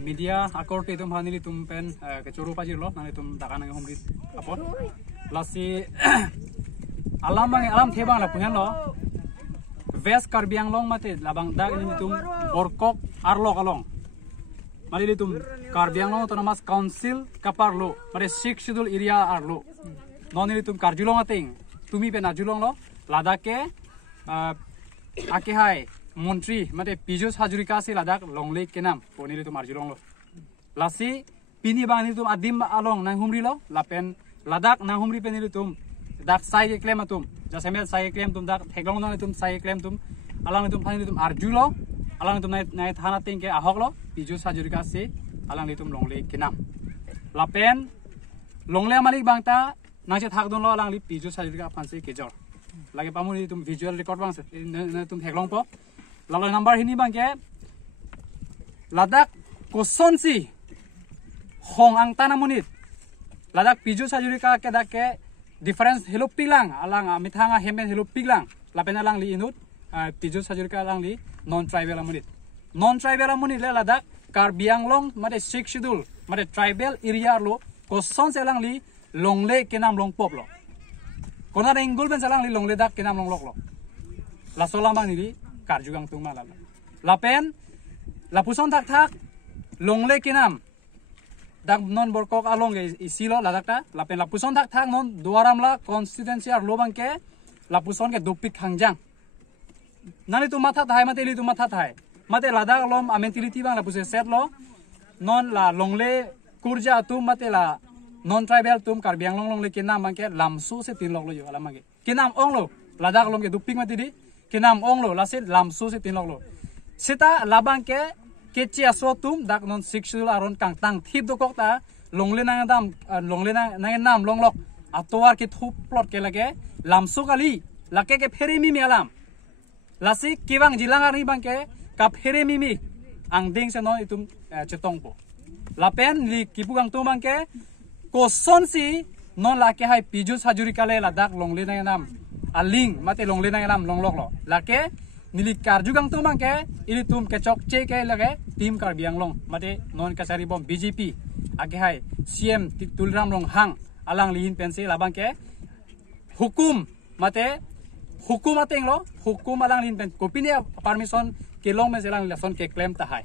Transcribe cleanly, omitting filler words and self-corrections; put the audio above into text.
media akor te tum hanili tum pen ke churu pajir lo nang tum dakan ang humri apot lasi alam thebang la punyan lo West Karbi Anglong mate labang dag ini tum borkok arlo kalong mari tum Karbi Anglong autonomous council kaparlo mari 6 schedule area arlo noni tum karjulong ating tumi pe najulong lo ladake ake hai মন্ত্রী মানে পীযুষ হাজরিকা সে লাদাখ লংলে কেনাম পনিরে তুম আরজুলং লো লাসি পিনি বাংনি তুম আদিম আলং না হুমরি লো লাপেন লাদাখ না হুমরি পেনিরে তুম দাক সাই ক্লেম তুম জাসেমেল সাই ক্লেম তুম দাক থেগলং না তুম সাই ক্লেম তুম আলাং তুম ফানি তুম আরজুলো আলাং তুম নাই থানা তিংকে আহক লো পীযুষ হাজরিকা সে আলাং তুম লংলে কেনাম লাপেন লংলে মালিক বাংতা নাচে থাকদন লো আলাং পীযুষ হাজরিকা ফানসে কেজর লাগে পামুনি তুম ভিজুয়াল রেকর্ড বাংছে তুম থেগলং প lalu number ini bangke ladak kosonsi hong ang tanah munit ladak pijus hajurika ke dake difference hello pilang alang amithanga hemen hello pilang lapen alang li inut pijus hajurika alang li non tribal munit le ladak Karbi Anglong made 6 schedule made tribal area lo kosons alang li longle kenam long pop lo kona ringul ben alang li longle dak kenam long lok lo la solam bang ni karjugang tungma lala lapen lapuson tak longle kinam dak non borkok along isilo ladakta lapen lapuson tak non duaramla constituency ar lobangke lapuson ke dupik hangjang nani tu matha thai mate li tu matha thai mate ladak lom amentility bang lapuse set lo non la longle kurja tu mate la non tribal tum Karbi Anglong longle kinam bangke lamsu se tin lok lo yo alamage kinam ong lo ladak lom ke dupik mate di kinam ong lo lasit lamsu se tinlok lo sita labang ke kechi aso tum dak non 6 schedule aron kang tang thip do kok ta longle nang nam longlok atwar ke thup plot ke lage lamsu kali lake ke pheri mi alam lasi kiwang jilang ari bang ke ka pheri mi ang ding se no itum chetong po lapen li kipugang tum bang ke koson si non lake hai pijus hajurika le ladak longle nang nam aling mate longle nang nam longlok lo lake nili karjugang tum bangke ili tum ke chok che ke lage team Karbi Anglong mate non kasari bom BJP age hai CM Tulram long hang alang lihin pense labang ke hukum mate hukum ateng lo hukum alang lihin pen kopine permission ke long me selang leson ke claim ta hai